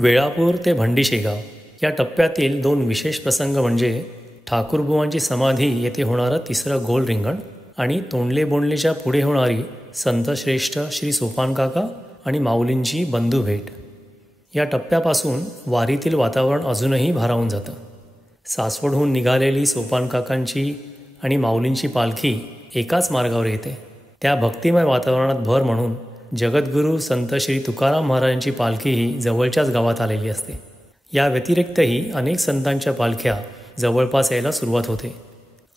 वेळापूर ते भंडीशेगाव या टप्प्यातील दोन विशेष प्रसंग म्हणजे ठाकूरबुवांची समाधी येथे होणारं तिसरं गोल रिंगण आणि तोंडले बोंडलेच्या पुढे होणारी संतश्रेष्ठ श्री सोपानकाका आणि माऊलींची बंधू भेट. या टप्प्यापासून वारीतील वातावरण अजूनही भारावून जातं. सासवडहून निघालेली सोपानकाकांची आणि माऊलींची पालखी एकाच मार्गावर येते. त्या भक्तिमय वातावरणात भर म्हणून जगद्गुरू संत श्री तुकाराम महाराजांची पालखीही जवळच्याच गावात आलेली असते. या व्यतिरिक्तही अनेक संतांच्या पालख्या जवळपास यायला सुरुवात होते.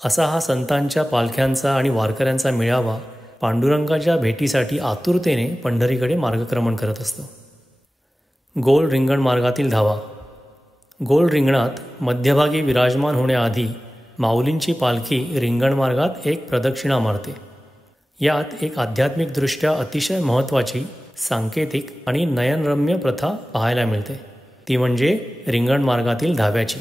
असा हा संतांच्या पालख्यांचा आणि वारकऱ्यांचा मेळावा पांडुरंगाच्या भेटीसाठी आतुरतेने पंढरीकडे मार्गक्रमण करत असतो. गोल रिंगण मार्गातील धावा. गोल रिंगणात मध्यभागी विराजमान होण्याआधी माऊलींची पालखी रिंगण मार्गात एक प्रदक्षिणा मारते. यात एक आध्यात्मिकदृष्ट्या अतिशय महत्त्वाची सांकेतिक आणि नयनरम्य प्रथा पाहायला मिळते. ती म्हणजे रिंगण मार्गातील धाव्याची.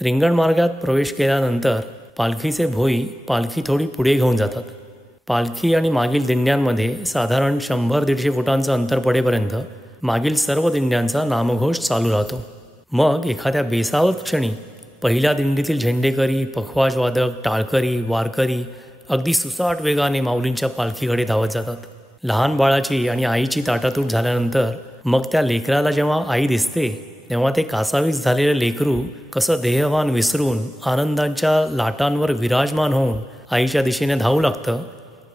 रिंगण मार्गात प्रवेश केल्यानंतर पालखीचे भोई पालखी थोडी पुढे घेऊन जातात. पालखी आणि मागील दिंड्यांमध्ये साधारण 100-150 फुटांचं अंतर पडेपर्यंत मागील सर्व दिंड्यांचा नामघोष चालू राहतो. मग एखाद्या बेसावत क्षणी पहिल्या दिंडीतील झेंडेकरी, पखवाजवादक, टाळकरी, वारकरी अगदी सुसाट वेगाने माऊलींच्या पालखीकडे धावत जातात. लहान बाळाची आणि आईची ताटातूट झाल्यानंतर मग त्या लेकराला जेव्हा आई दिसते तेव्हा ते कासावीस झालेलं लेकरू कसं देहभान विसरून आनंदाच्या लाटांवर विराजमान होऊन आईच्या दिशेने धावू लागतं,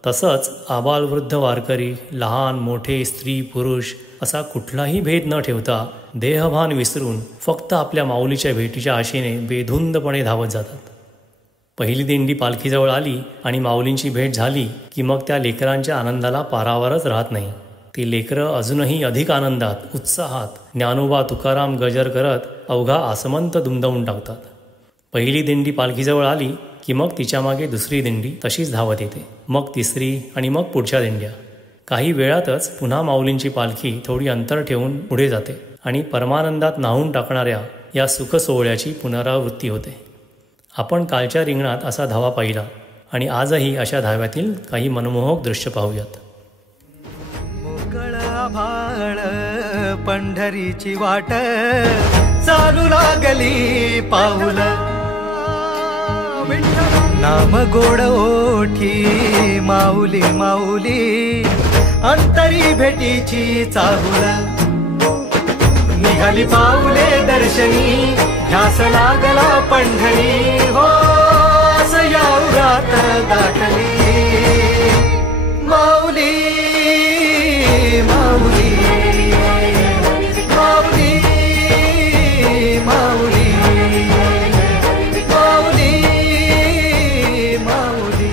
तसंच आबालवृद्ध वारकरी, लहान मोठे, स्त्री पुरुष असा कुठलाही भेद न ठेवता देहभान विसरून फक्त आपल्या माऊलीच्या भेटीच्या आशेने बेधुंदपणे धावत जातात. पहिली दिंडी पालखीजवळ आली आणि माऊलींची भेट झाली की मग त्या लेकरांच्या आनंदाला पारावरच राहत नाही. ती लेकरं अजूनही अधिक आनंदात, उत्साहात ज्ञानोबा तुकाराम गजर करत अवघा आसमंत दुमदवून टाकतात. पहिली दिंडी पालखीजवळ आली की मग तिच्या मागे दुसरी दिंडी तशीच धावत येते. मग तिसरी आणि मग पुढच्या दिंड्या. काही वेळातच पुन्हा माऊलींची पालखी थोडी अंतर ठेवून पुढे जाते आणि परमानंदात न्हावून टाकणाऱ्या या सुखसोहळ्याची पुनरावृत्ती होते. आपण कालच्या रिंगणात असा धावा पाहिला आणि आजही अशा धाव्यातील काही मनमोहक दृश्य पाहूयात. भाळ पंढरीची वाट चालू लागली पाऊल, नाम गोड ओठी माऊली माऊली अंतरी भेटीची चाहुल, निघाली पाऊले दर्शनी ध्यास लागला पंढरी, हो या उरात गाठली माऊली माऊली माऊली माऊली माऊली माऊली माऊली.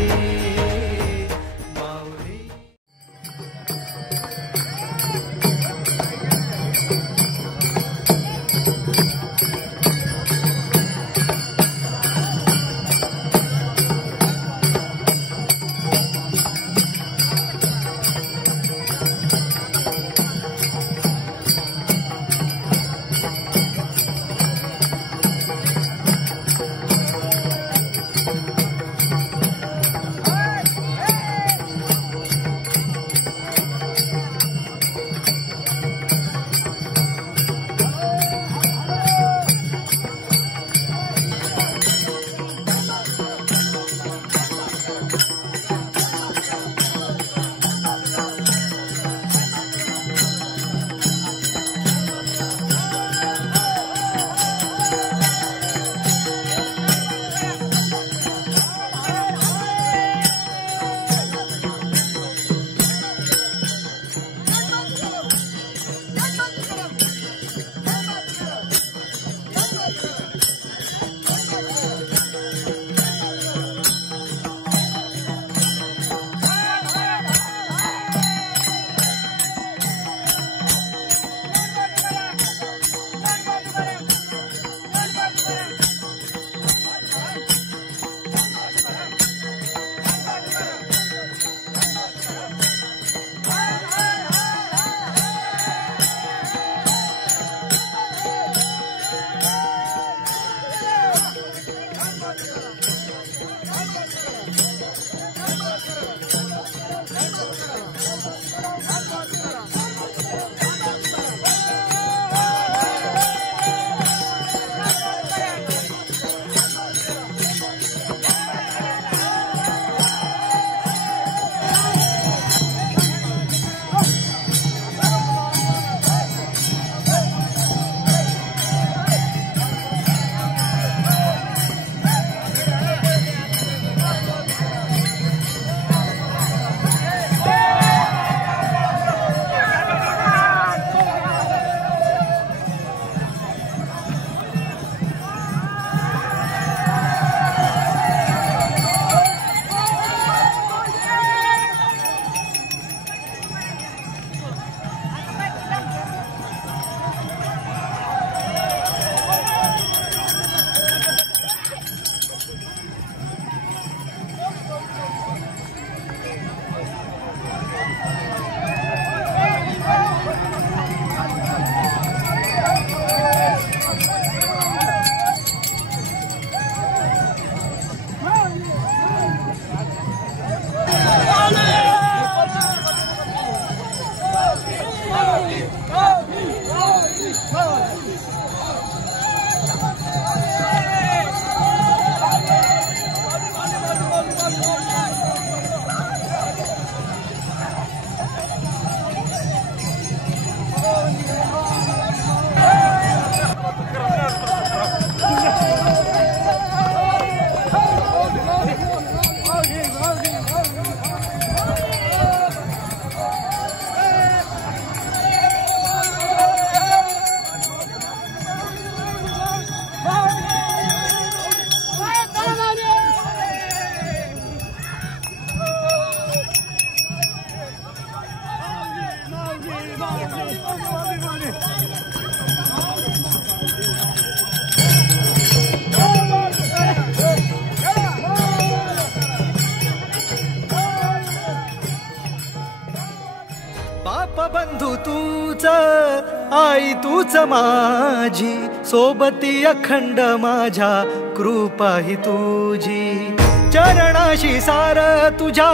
आई तूच माझी सोबती अखंड माझ्या कृपा ही तुझी चरणाशी सार तुझ्या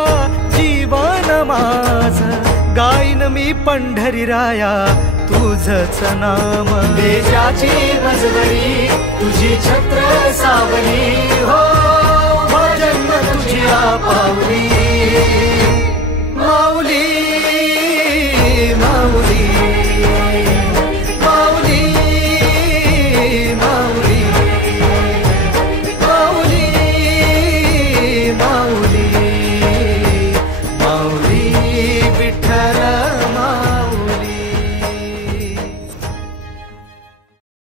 जीवन माझ गाईन मी पंढरी राया तुझच नाम देशाची मजबरी तुझी छत्र सावली हो जन्म तुझी पावली